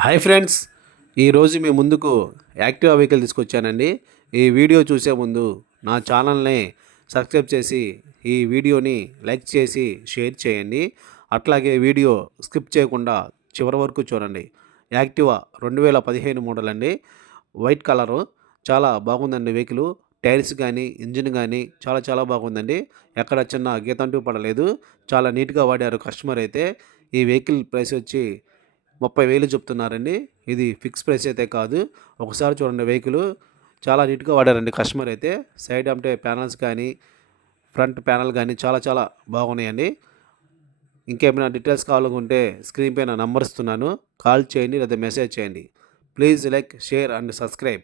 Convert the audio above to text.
Hi friends, ఈరోజు మీ ముందుకు Activa vehicle తీసుకొచ్చానండి. ఈ వీడియో చూసే ముందు నా ఛానల్ని సబ్స్క్రైబ్ చేసి ఈ వీడియోని లైక్ చేసి షేర్ చేయండి. అట్లాగే వీడియో స్కిప్ చేయకుండా చివరి వరకు చూడండి. యాక్టివా 2015 మోడల్ అండి. వైట్ కలరు, చాలా బాగుందండి వెహికల్. టైర్స్ కానీ ఇంజిన్ కానీ చాలా చాలా బాగుందండి. ఎక్కడ చిన్న గీతంటూ పడలేదు. చాలా నీట్గా వాడారు కస్టమర్ అయితే. ఈ వెహికల్ ప్రైస్ వచ్చి 30,000 చెప్తున్నారండి. ఇది ఫిక్స్ ప్రైస్ అయితే కాదు. ఒకసారి చూడండి వెహికల్ చాలా నీట్గా వాడారండి కస్టమర్ అయితే. సైడ్ అంటే ప్యానల్స్ కానీ ఫ్రంట్ ప్యానల్ కానీ చాలా చాలా బాగున్నాయండి. ఇంకేమైనా డీటెయిల్స్ కావాలనుకుంటే స్క్రీన్ పైన నంబర్ ఇస్తున్నాను, కాల్ చేయండి లేదా మెసేజ్ చేయండి. Please like, share and subscribe.